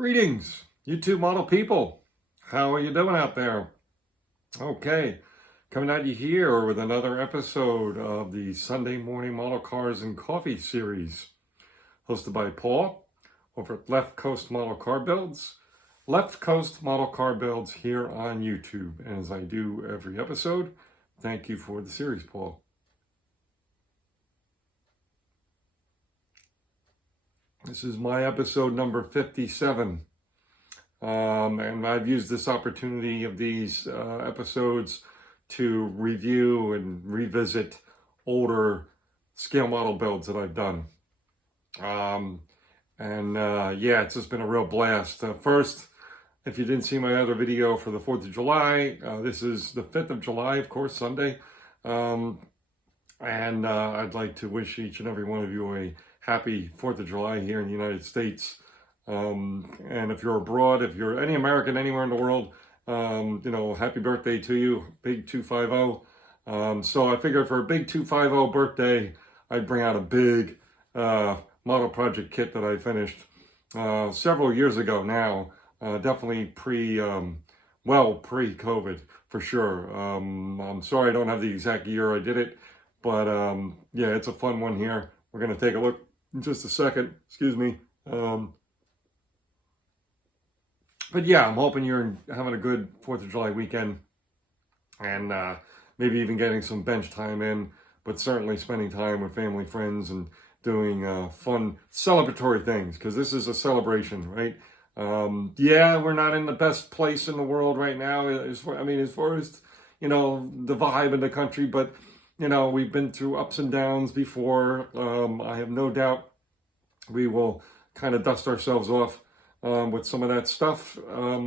Greetings, YouTube model people. How are you doing out there? Okay, coming at you here with another episode of the Sunday Morning Model Cars and Coffee series, hosted by Paul over at Left Coast Model Car Builds. Left Coast Model Car Builds here on YouTube. And as I do every episode, thank you for the series, Paul. This is my episode number 57. And I've used this opportunity of these episodes to review and revisit older scale model builds that I've done. Yeah, it's just been a real blast. First, if you didn't see my other video for the 4th of July, this is the 5th of July, of course, Sunday. I'd like to wish each and every one of you a happy 4th of July here in the United States. And if you're abroad, if you're any American anywhere in the world, happy birthday to you, big 250. So I figured for a big 250 birthday, I'd bring out a big model project kit that I finished several years ago now, definitely pre-COVID for sure. I'm sorry I don't have the exact year I did it, but yeah, it's a fun one here. We're going to take a look in just a second, excuse me. But yeah, I'm hoping you're having a good 4th of July weekend and maybe even getting some bench time in, but certainly spending time with family, friends, and doing fun celebratory things, because this is a celebration, right? Yeah, we're not in the best place in the world right now, as far as, the vibe in the country, but, we've been through ups and downs before. I have no doubt we will kind of dust ourselves off with some of that stuff, all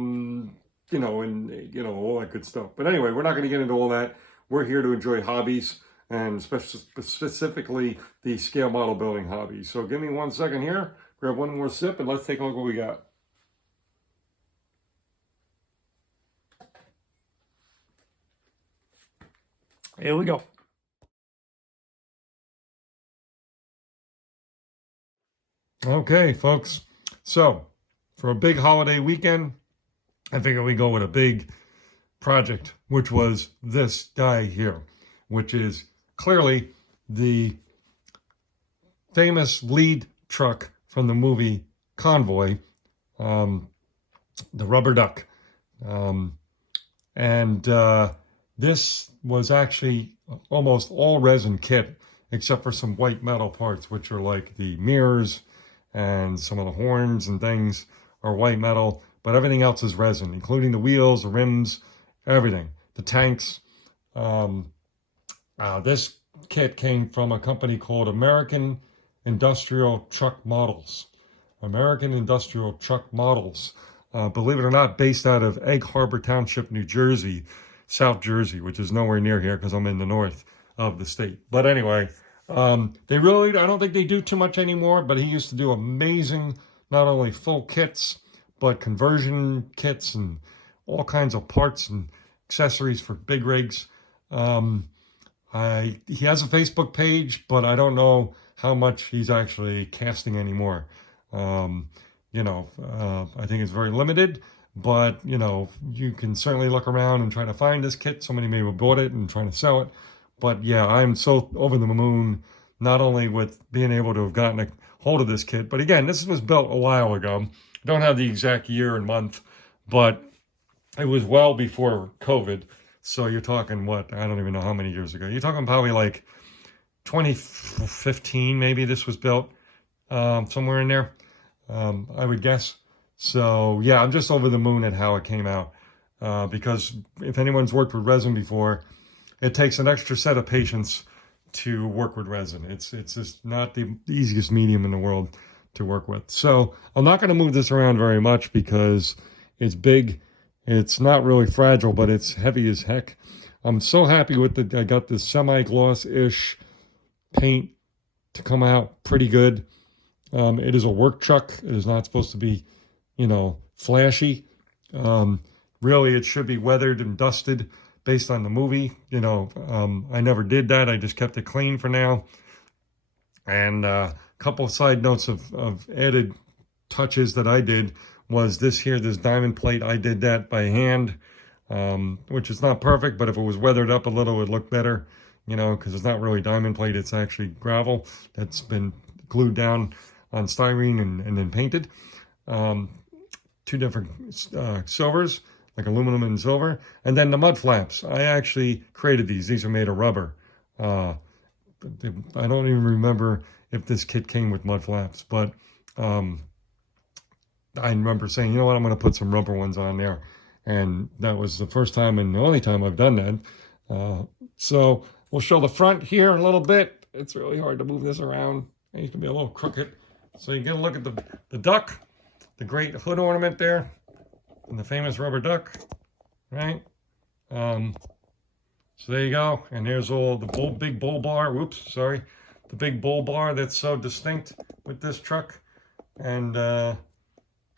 that good stuff. But anyway, we're not going to get into all that. We're here to enjoy hobbies, and specifically the scale model building hobby. So give me 1 second here, grab one more sip, and let's take a look what we got. Here we go. Okay, folks. So for a big holiday weekend, I figured we go with a big project, which was this guy here, which is clearly the famous lead truck from the movie Convoy, the rubber duck. This was actually almost all resin kit, except for some white metal parts, which are like the mirrors and some of the horns and things are white metal, but everything else is resin, including the wheels, the rims, everything, the tanks. This kit came from a company called American Industrial Truck Models. American Industrial Truck Models, believe it or not, based out of Egg Harbor Township, New Jersey, South Jersey, which is nowhere near here because I'm in the north of the state. But anyway, I don't think they do too much anymore, but he used to do amazing, not only full kits, but conversion kits and all kinds of parts and accessories for big rigs. He has a Facebook page, but I don't know how much he's actually casting anymore. I think it's very limited, but, you can certainly look around and try to find this kit. Somebody may have bought it and trying to sell it. But yeah, I'm so over the moon, not only with being able to have gotten a hold of this kit, but again, this was built a while ago. I don't have the exact year and month, but it was well before COVID. So you're talking what? I don't even know how many years ago. You're talking probably like 2015, maybe this was built, somewhere in there, I would guess. So yeah, I'm just over the moon at how it came out, because if anyone's worked with resin before, it takes an extra set of patience to work with resin. It's just not the easiest medium in the world to work with. So I'm not going to move this around very much because it's big. It's not really fragile, but it's heavy as heck. I'm so happy with I got this semi-gloss-ish paint to come out pretty good. It is a work truck. It is not supposed to be, flashy. Really, it should be weathered and dusted based on the movie. I never did that. I just kept it clean for now. And a couple of side notes of added touches that I did. was this here, this diamond plate. I did that by hand, which is not perfect, but if it was weathered up a little, it would look better, you know, because it's not really diamond plate. It's actually gravel that's been glued down on styrene and then painted. Two different silvers, like aluminum and silver. And then the mud flaps. I actually created these. These are made of rubber. I don't even remember if this kit came with mud flaps, but I remember saying, you know what, I'm going to put some rubber ones on there. And that was the first time and the only time I've done that. So we'll show the front here a little bit. It's really hard to move this around. It used to be a little crooked. So you get a look at the duck, the great hood ornament there, and the famous rubber duck, right? So there you go. And there's all the big bull bar. Whoops, sorry. The big bull bar that's so distinct with this truck. And,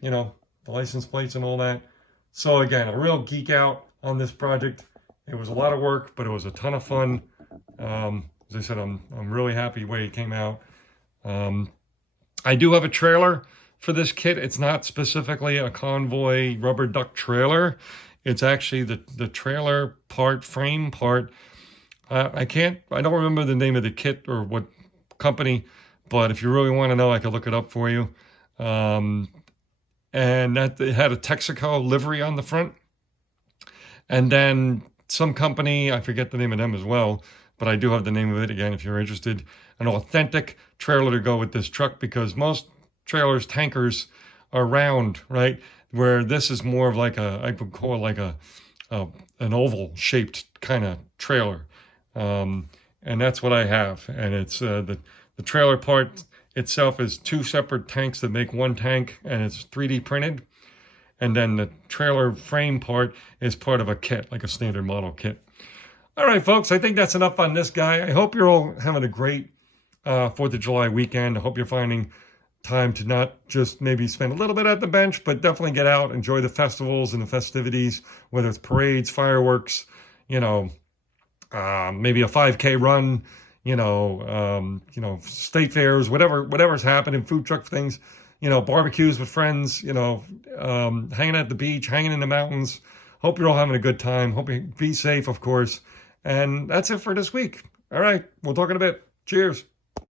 you know, the license plates and all that. So again, a real geek out on this project. It was a lot of work, but it was a ton of fun. As I said, I'm really happy the way it came out. I do have a trailer for this kit. It's not specifically a Convoy rubber duck trailer. It's actually the trailer part, frame part. I don't remember the name of the kit or what company, but if you really want to know, I can look it up for you. And that it had a Texaco livery on the front. And then some company, I forget the name of them as well, but I do have the name of it again if you're interested. An authentic trailer to go with this truck, because most trailers, tankers, are round, right? Where this is more of like I would call it like an oval shaped kind of trailer. And that's what I have. And it's the trailer part itself is two separate tanks that make one tank, and it's 3D printed. And then the trailer frame part is part of a kit, like a standard model kit. All right, folks, I think that's enough on this guy. I hope you're all having a great 4th of July weekend. I hope you're finding time to not just maybe spend a little bit at the bench, but definitely get out, enjoy the festivals and the festivities, whether it's parades, fireworks, you know, maybe a 5K run, you know, state fairs, whatever's happening, food truck things, you know, barbecues with friends, you know, hanging at the beach, hanging in the mountains. Hope you're all having a good time. Hope you be safe, of course. And that's it for this week. All right, we'll talk in a bit. Cheers.